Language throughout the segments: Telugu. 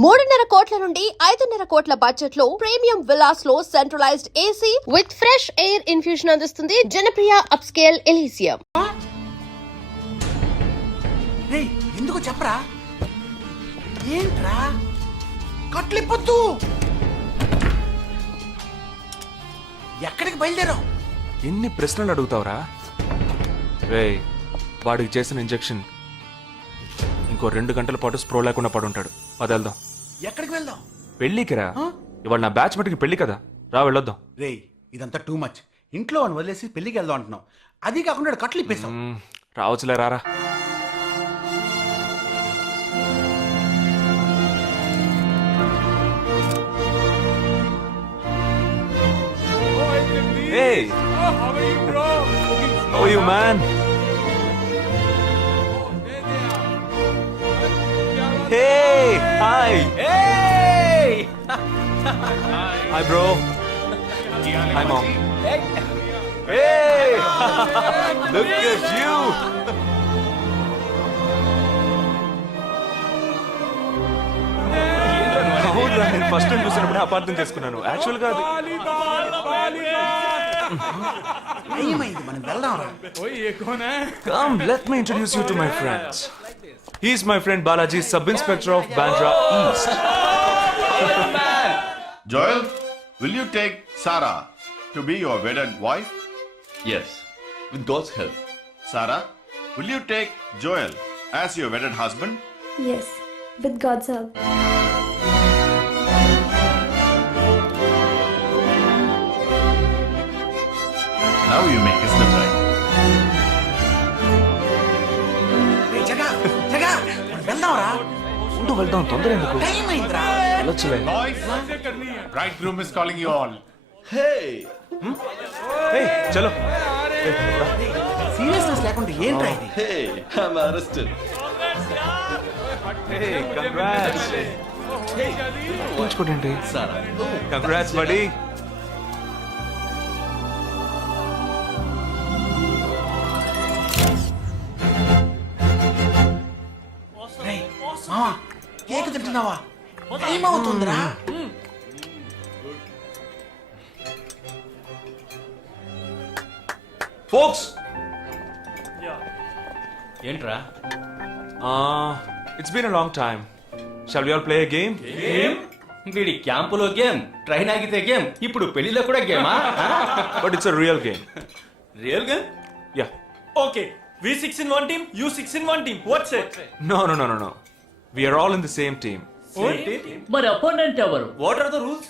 3.5 కోట్ల నుండి 5.5 కోట్ల బడ్జెట్ లో ప్రీమియం విల్లాస్ లో centralised AC with fresh air infusion అందిస్తుంది జనప్రియ అప్స్కేల్ ఎలీసియం. ఎందుకు చెప్పరా? ఏంట్రా కట్లిప్పొద్దు. ఎక్కడికి బయలుదేరావు? ఎన్ని ప్రశ్నలు అడుగుతావురా? రేయ్, వాడికి చేసిన ఇంజెక్షన్ ఇంకో 2 గంటల పాటు స్ప్రో లేకుండా పడుంటాడు. అది వెళ్దాం. ఎక్కడికి వెళ్దాం? పెళ్ళికి రా. ఇవాళ నా బ్యాచ్ మటుకి పెళ్లి కదా, రా వెళ్ళొద్దాం. రేయ్, ఇదంతా టూ మచ్. ఇంట్లో అని వదిలేసి పెళ్లికి వెళ్దాం అంటున్నావు. అది కాకుండా కట్లు ఇప్పేసాం. రావచ్చులే, రారా. Hey! How are you, man? Hey! Hi! Hey! Hi, bro. Hi, mom. Hey! Look at you! అవునురా, నేను ఫస్ట్ టైం చూసినప్పుడు అపార్థం చేసుకున్నాను. యాక్చువల్గా అది ఏమైంది? మనం వెళ్దాం రా. Come, let me introduce you to my friends. He's my friend Balaji, Sub-Inspector of Bandra East. Joel, will you take Sarah to be your wedded wife? Yes, with God's help. Sarah, will you take Joel as your wedded husband? Yes, with God's help. Now you may kiss them right. రేయ్, జగా జగా, మనం వెళ్దాం రా. ఉండు, వెళ్దాం. తొందర ఎందుకు? టైం అయిందిరా. వెళ్ళొచ్చులే. Boys, bridegroom is calling you all. Hey! Hey, చలో. సీరియస్నెస్ లేకుండా ఏంట్రా ఇది? Hey! I'm arrested. Hey, congrats. ఉంచుకోండి. Sarah. Congrats, buddy. రేయ్, మావా, కేక్ తింటున్నావా? టైం అవుతుందిరా. Folks, ఏంట్రా? it's been a long time. Shall we all play a game? వీడి క్యాంపులో గేమ్, ట్రైన్ ఆగితే గేమ్, ఇప్పుడు పెళ్లిలో కూడా గేమా? But it's a real game. Real game? Yeah. Okay, we 6 in one team, you 6 in one team. What's it? No. We are all in the same team. మరి అపోనెంట్ ఎవరు? What are the rules?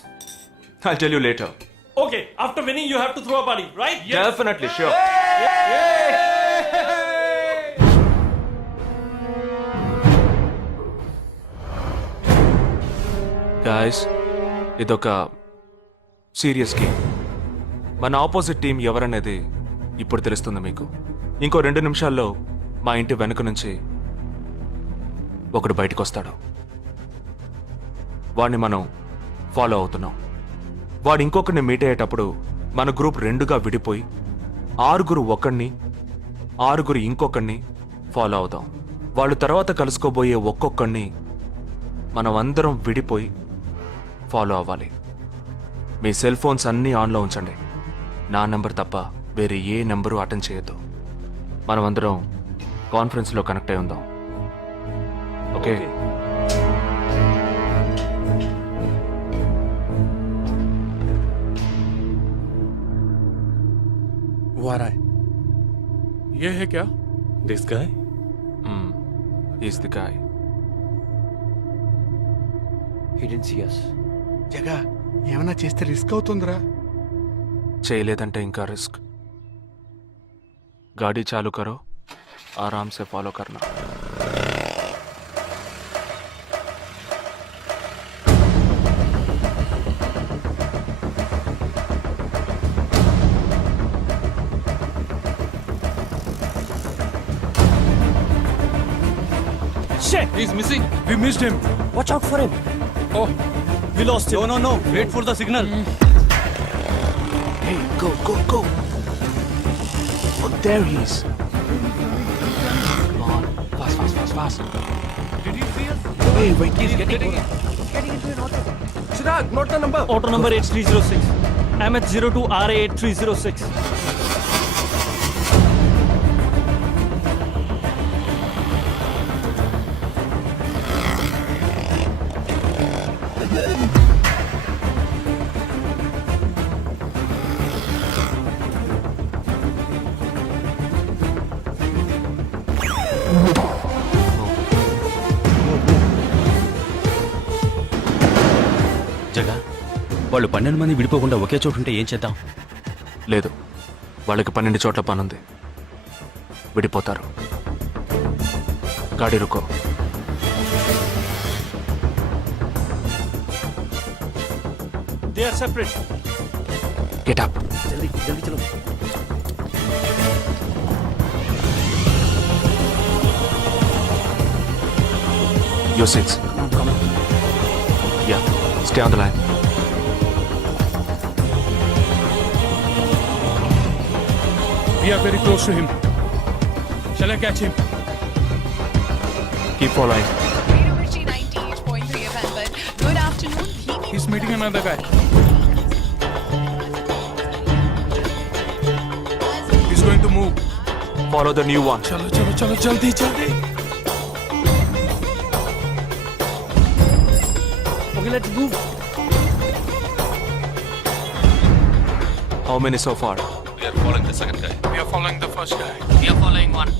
I'll tell you later. Okay, after winning you have to throw a party, right? Definitely, sure. Guys, ఇదొక సీరియస్ గేమ్. మన ఆపోజిట్ టీం ఎవరనేది ఇప్పుడు తెలుస్తుంది మీకు. ఇంకో 2 నిమిషాల్లో మా ఇంటి వెనుక నుంచి ఒకడు బయటకు వస్తాడు. వాడిని మనం ఫాలో అవుతున్నాం. వాడు ఇంకొకరిని మీట్ అయ్యేటప్పుడు మన గ్రూప్ 2గా విడిపోయి 6 ఒకడిని 6 ఇంకొకరిని ఫాలో అవుదాం. వాళ్ళు తర్వాత కలుసుకోబోయే ఒక్కొక్కడిని మనం అందరం విడిపోయి ఫాలో అవ్వాలి. మీ సెల్ ఫోన్స్ అన్నీ ఆన్లో ఉంచండి. నా నెంబర్ తప్ప వేరే ఏ నెంబరు అటెండ్ చేయొద్దు. మనం అందరం కాన్ఫరెన్స్లో కనెక్ట్ అయి ఉందాం. ఓకే? ये है क्या? This guy? Is the guy. జగా, ఏమైనా చేస్తే రిస్క్ అవుతుందిరా. చేయలేదంటే ఇంకా రిస్క్. गाड़ी चालू करो, आराम से फॉलो करना. Shit! He's missing. We missed him. Watch out for him. Oh, we lost him. No. Wait for the signal. Hey, go. Oh, there he is. Come on, fast. Did you see us? Hey, wait, he's getting. Auto number H306. MH02RA8306. జగా వాళ్ళు 12 మంది విడిపోకుండా ఒకే చోటు ఉంటే ఏం చేద్దాం? లేదు, వాళ్ళకి 12 చోట్ల పనుంది. విడిపోతారు. గాడి రుకో. They are separate. Get up. Your seats. Yeah, stay on the line. We are very close to him. Shall I catch him? Keep following. Good afternoon. He's meeting another guy. He's going to move. Follow the new one. Chalo, chalo, chalo, jaldi, jaldi. Okay, let's move. How many so far? We are following the second guy. We are following the first guy. We are following one.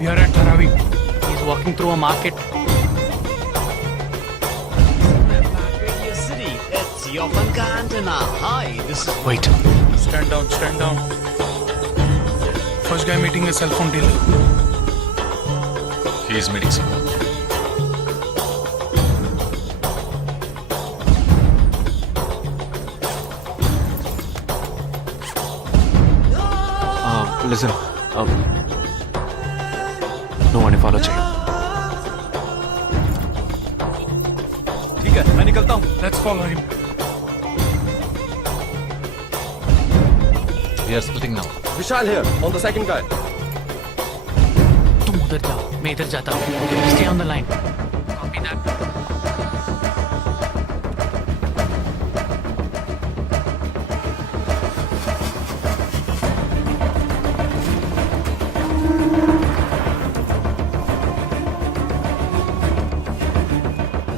We are at Dharavi. He's walking through a market. Wait. Stand down, stand down. First guy meeting a cell phone dealer. He is meeting someone. Listen. No one follow check. ठीक है, मैं निकलता हूँ. Let's follow him. We are splitting now. Vishal here, on the second guy. तुम उधर जाओ, मैं इधर जाता हूँ. Stay on the line. Copy that.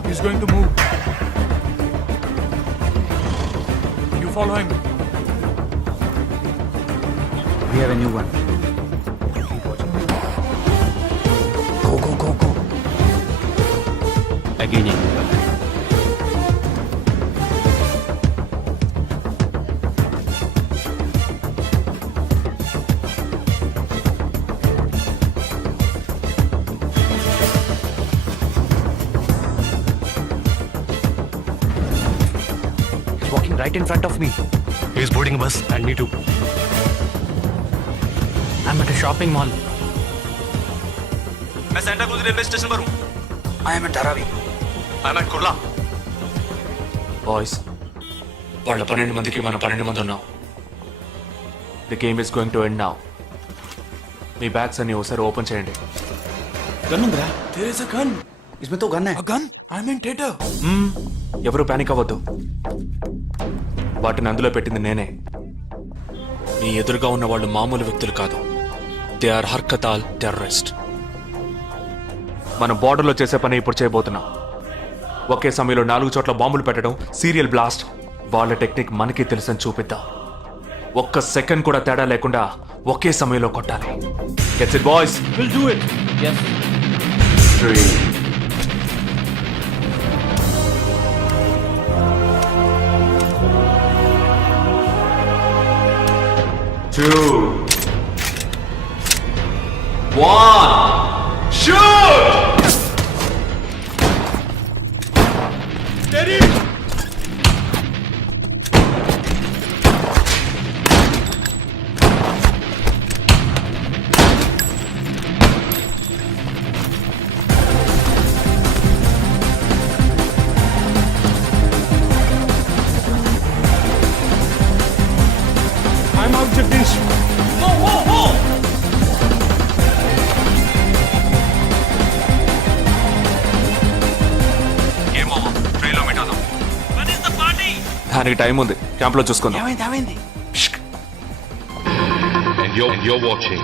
He's going to move. You follow him. We have a new one. Go. Again. He's walking right in front of me. He is boarding a bus and me too. I'm at a shopping mall. मैं सेंटा क्रूज रेलवे स्टेशन पर हूँ. I am at Dharavi. I am at Kurla. Boys, వాళ్ళ 12 మందికి మనం 12 మంది ఉన్నాం. The game is going to end now. Me bags అన్ని ఒకసారి ఓపెన్ చేయండి. Gun उंगरा. There is a gun. इसमें तो गन है. A gun? I'm in theater. ఎవరు పానిక్ అవ్వద్దు. వాటిని అందులో పెట్టింది నేనే. మీ ఎదురుగా ఉన్న వాళ్ళు మామూలు వ్యక్తులు కాదు. దే ఆర్ హర్కతాల్ టెర్రరిస్ట్. మనం బార్డర్లో చేసే పని ఇప్పుడు చేయబోతున్నాం. ఒకే సమయంలో 4 చోట్ల బాంబులు పెట్టడం, సీరియల్ బ్లాస్ట్. వాళ్ళ టెక్నిక్ మనకి తెలుసని చూపిద్దాం. ఒక్క సెకండ్ కూడా తేడా లేకుండా ఒకే సమయంలో కొట్టాలి. Gets it boys? We'll do it. Yes. 3 2 1 shoot! Steady. I'm out, Jagdish. దానికి టైం ఉంది, క్యాంప్ లో చూసుకుందాం. ఏమైంది And you're watching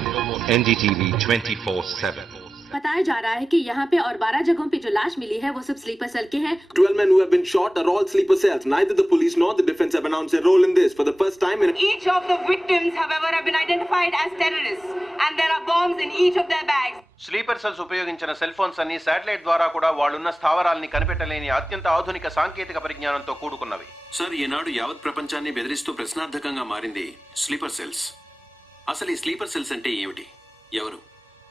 NDTV 24/7. बताया जा रहा है कि यहाँ पे और 12 जगहों पे जो लाश मिली है वो सब स्लीपर सेल के हैं। 12 men who have been shot are all sleeper cells. Neither the police nor the defense have announced their role in this. For the first time in Each of the victims, however, have been identified as terrorists, and there are bombs in each of their bags. Sleeper cells ఉపయోగించిన సెల్ ఫోన్స్ అన్ని శాటిలైట్ ద్వారా కూడా వాళ్ళున్న స్థావరాల్ని కనిపెట్టలేని అత్యంత ఆధునిక సాంకేతిక పరిజ్ఞానంతో కూడుకున్నవి. సార్, ఈనాడు యావత్ ప్రపంచాన్ని బెదిరిస్తూ ప్రశ్నార్థకంగా మారింది స్లీపర్ సెల్స్. అసలు ఈ స్లీపర్ సెల్స్ అంటే ఏమిటి? ఎవరు?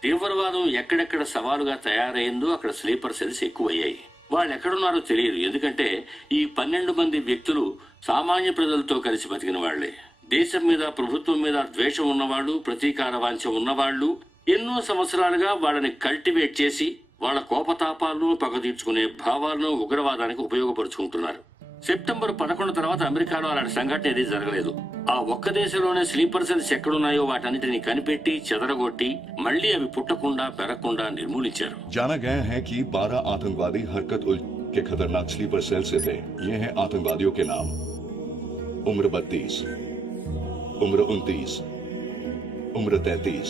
తీవ్రవాదం ఎక్కడెక్కడ సవాలుగా తయారైందో అక్కడ స్లీపర్ సెల్స్ ఎక్కువయ్యాయి. వాళ్ళు ఎక్కడున్నారో తెలియదు, ఎందుకంటే ఈ 12 మంది వ్యక్తులు సామాన్య ప్రజలతో కలిసి బతికిన వాళ్లే. దేశం మీద, ప్రభుత్వం మీద ద్వేషం ఉన్నవాళ్ళు, ప్రతీకార వాంఛ ఉన్నవాళ్ళు ఎన్నో సంవత్సరాలుగా వాళ్ళని కల్టివేట్ చేసి వాళ్ళ కోపతాపాలను, పగ తీర్చుకునే భావాలను ఉగ్రవాదానికి ఉపయోగపరుచుకుంటున్నారు. సెప్టెంబర్ 11 తర్వాత అమెరికాలో అలాంటి సంఘటన ఏది జరగలేదు. ఆ ఒక్క దేశంలోనే స్లీపర్ సెల్స్ ఎక్కడున్నాయో వాటన్నిటిని కనిపెట్టి చెదరగొట్టి మళ్లీ అవి పుట్టకుండా పెరగకుండా నిర్మూలించారు. जाना गया है कि 12 आतंकवादी हरकत उल के खतरनाक स्लीपर सेल से थे. ये हैं आतंकवादियों के नाम: उम्र 32, उम्र 29, उम्र 33,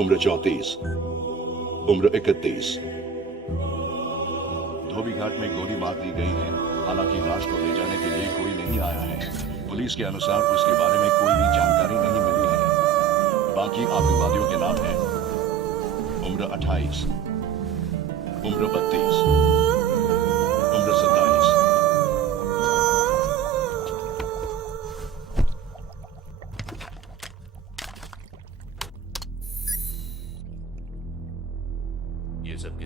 उम्र 34, उम्र 31. धोबी घाट में गोली मार दी गई है. हालांकि लाश को ले जाने के लिए कोई नहीं आया है. पुलिस के अनुसार उसके बारे में कोई भी जानकारी नहीं मिली है. बाकी आतंकवादियों के नाम हैं: उम्र 28, उम्र 32, उम्र 27.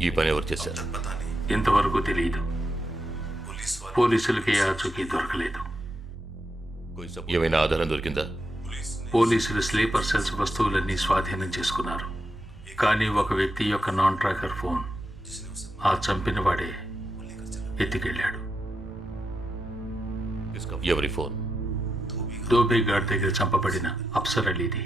ఈ పని ఎవరు చేశారు? ఇంతవరకు తెలియదు. పోలీసులకి ఆచూకీ దొరకలేదు. ఏమైనా ఆధారం దొరికిందా? పోలీసులు స్లీపర్ సెల్స్ వస్తువులన్నీ స్వాధీనం చేసుకున్నారు. కానీ ఒక వ్యక్తి యొక్క నాన్ ట్రాకర్ ఫోన్ ఆ చంపిన వాడే ఎత్తికెళ్ళాడు. ఎవరి ఫోన్? దోబీ ఘాట్ దగ్గర చంపబడిన Afsar అలీది.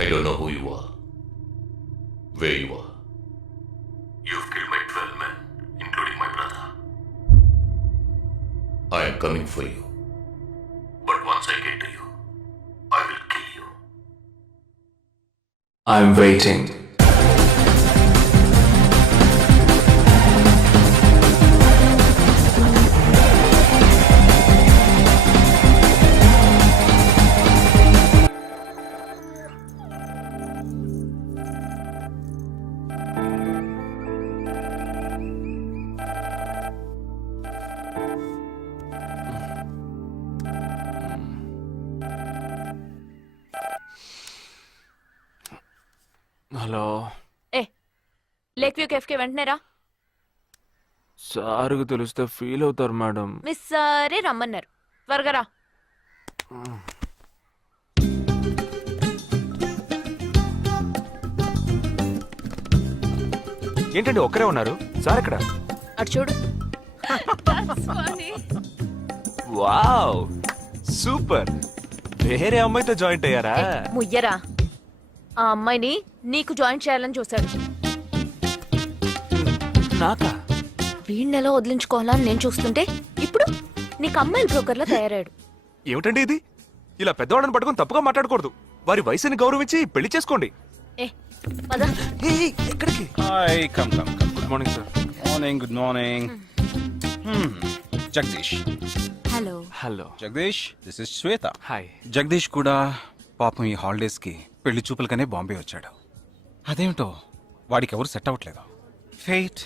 I don't know who you are, where you are. You've killed my 12 men, including my brother. I am coming for you. But once I get to you, I will kill you. I'm waiting. Hello. Lake view cafe కి వెంటనే రా. సార్కి తెలిస్తే ఫీల్ అవుతారు మేడం. మిస్ సరే రమ్మన్నారు, త్వరగా రా. ఏంటండి ఒక్కరే ఉన్నారు? సార్ ఎక్కడ? అటు చూడు. Wow, super. వేరే అమ్మాయితో జాయింట్ అయ్యారా? ముయ్యరా, ఆ అమ్మాయిని నీకు జాయిన్ చేయాలని చూశాడు. నాకా? వీణ్ణెలా వదిలించుకోవాలని నేను చూస్తుంటే ఇప్పుడు నీకు అమ్మాయిల బ్రోకర్లా తయారాడు. ఏమిటండి ఇది? ఇలా పెద్దవాళ్ళని పట్టుకొని తప్పుగా మాట్లాడకూడదు. వారి వయసుని గౌరవించి పెళ్లి చేసుకోండి. ఎక్కడికి? Hi come come come good morning sir. Morning good morning Jagadish hello. Hello. Jagadish this is Shweta. Hi. Jagadish కూడా పాపం ఈ హాలిడేస్కి పెళ్లి చూపులకనే బాంబే వచ్చాడు. అదేమిటో వాడికి ఎవరు సెట్ అవ్వట్లేదు. Fate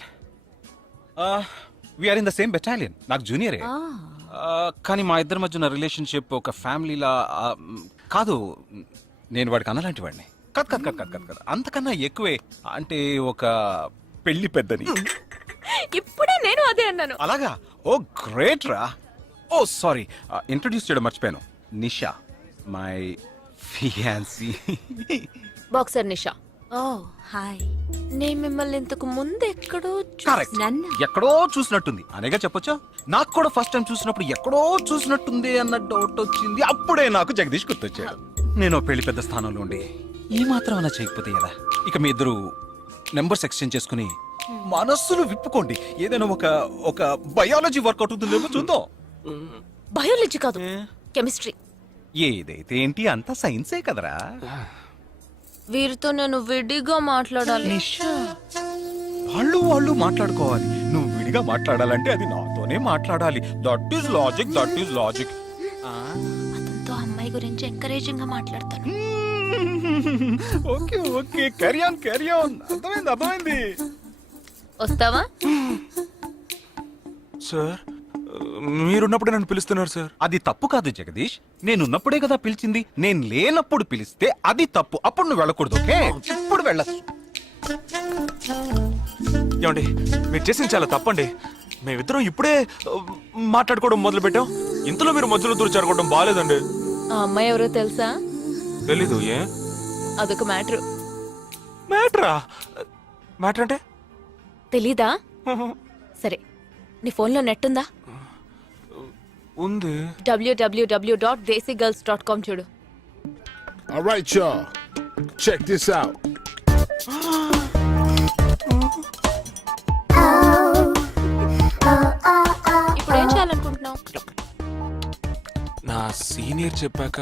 we're in the same battalion. నాకు జూనియరే. కానీ మా ఇద్దరి మధ్య ఉన్న రిలేషన్షిప్ ఒక ఫ్యామిలీలా కాదు. నేను వాడికి అన్నలాంటి వాడిని కాదు కాదు కాదు కాదు కాదు అంతకన్నా ఎక్కువే. అంటే ఒక పెళ్లి పెద్దని. ఇప్పుడే నేను అదే అన్నాను. అలాగా? ఓ గ్రేట్ రా. ఓ సారీ, ఇంట్రడ్యూస్ చేయడం మర్చిపోయాను. Nisha my fiancee. Boxer Nisha. Oh hi. నేను మిమ్మల్ని ఇంతకు ముందు ఎక్కడో కరెక్ట్. చూసాను. ఎక్కడో చూసినట్టుంది అనేగా చెప్పొచ్చా. నాకు కూడా ఫస్ట్ టైం చూసినప్పుడు ఎక్కడో చూసినట్టుంది అన్న డౌట్ వచ్చింది. అప్పుడే నాకు జగదీష్ గుర్తొచ్చాడు. నేను పెళ్లి పెద్ద స్థానంలో ఉండి ఈ మాత్రం అలా చేయకపోతే కదా. ఇక మీ ఇద్దరు నెంబర్స్ ఎక్స్చేంజ్ చేసుకుని మనస్సులు విప్పుకోండి. ఏదైనా ఒక బయాలజీ వర్కౌట్ అవుతుందేమో చూద్దాం. బయాలజీ కాదు, కెమిస్ట్రీ. ఏదైతే ఏంటి అంతా సైన్సే కదరా. వీరితో నేను విడిగా మాట్లాడాలి. నిషా, వాళ్ళు మాట్లాడుకోవాలి. నువ్వు విడిగా మాట్లాడాలంటే అది నాతోనే మాట్లాడాలి. That is logic, that is logic. అతనితో అమ్మాయి గురించి ఎంకరేజింగ్ గా మాట్లాడతాను. Okay okay, carry on carry on. అర్థమైంది. వస్తావా? సార్ మీరున్నప్పుడే నన్ను పిలుస్తున్నారు సార్. అది తప్పు కాదు జగదీష్. నేనున్నప్పుడే కదా పిలిచింది. నేను లేనప్పుడు పిలిస్తే అది తప్పు. అప్పుడు నువ్వు వెళ్ళకూడదు. ఓకే, ఇప్పుడు వెళ్ళచ్చు. ఏమండి మీరు చేసింది చాలా తప్పండి. మేమిద్దరం ఇప్పుడే మాట్లాడుకోవడం మొదలు పెట్టాం. ఇంతలో మీరు మధ్యలో దూరం బాగాలేదండి. ఆ అమ్మాయి ఎవరో తెలుసా? తెలీదు. ఏ అదొక మ్యాటర్. మ్యాటరా? మ్యాటర్ అంటే? తెలీదా? సరే, నీ ఫోన్లో నెట్ ఉందా? ఉంది. www.desigirls.com చూడు. All right, y'all. Check this out. ఇప్పుడు ఏం చేయాలనుకుంటున్నావు? నా సీనియర్ చెప్పాక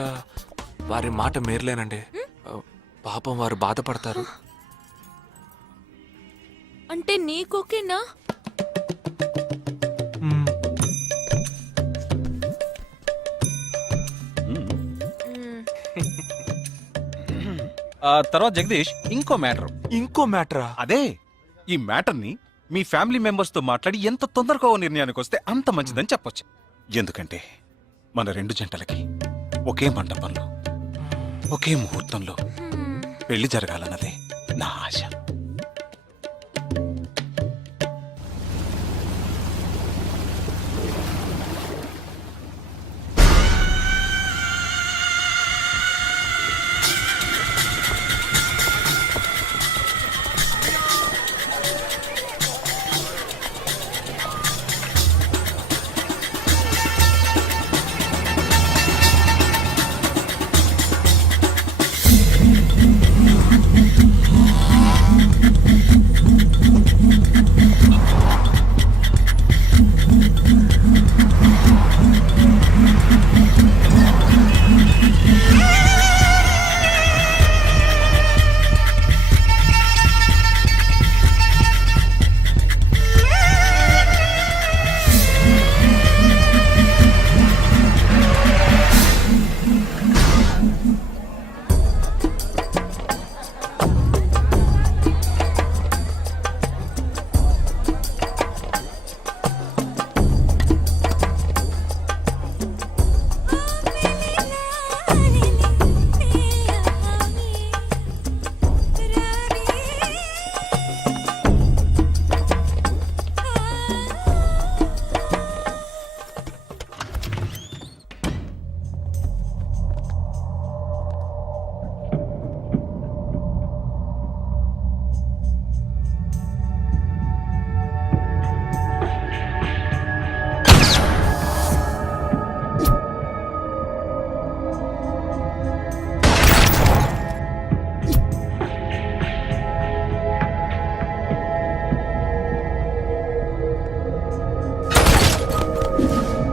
వారి మాట మేరలేనండి. పాపం వారు బాధపడతారు. అంటే నీకోకేనా? తర్వాత జగదీష్ ఇంకో మ్యాటరా? అదే, ఈ మ్యాటర్ ని మీ ఫ్యామిలీ మెంబర్స్ తో మాట్లాడి ఎంత తొందరగా ఓ నిర్ణయానికి వస్తే అంత మంచిదని చెప్పొచ్చు. ఎందుకంటే మన రెండు జంటలకి ఒకే మండపంలో ఒకే ముహూర్తంలో పెళ్లి జరగాలన్నదే నా ఆశ.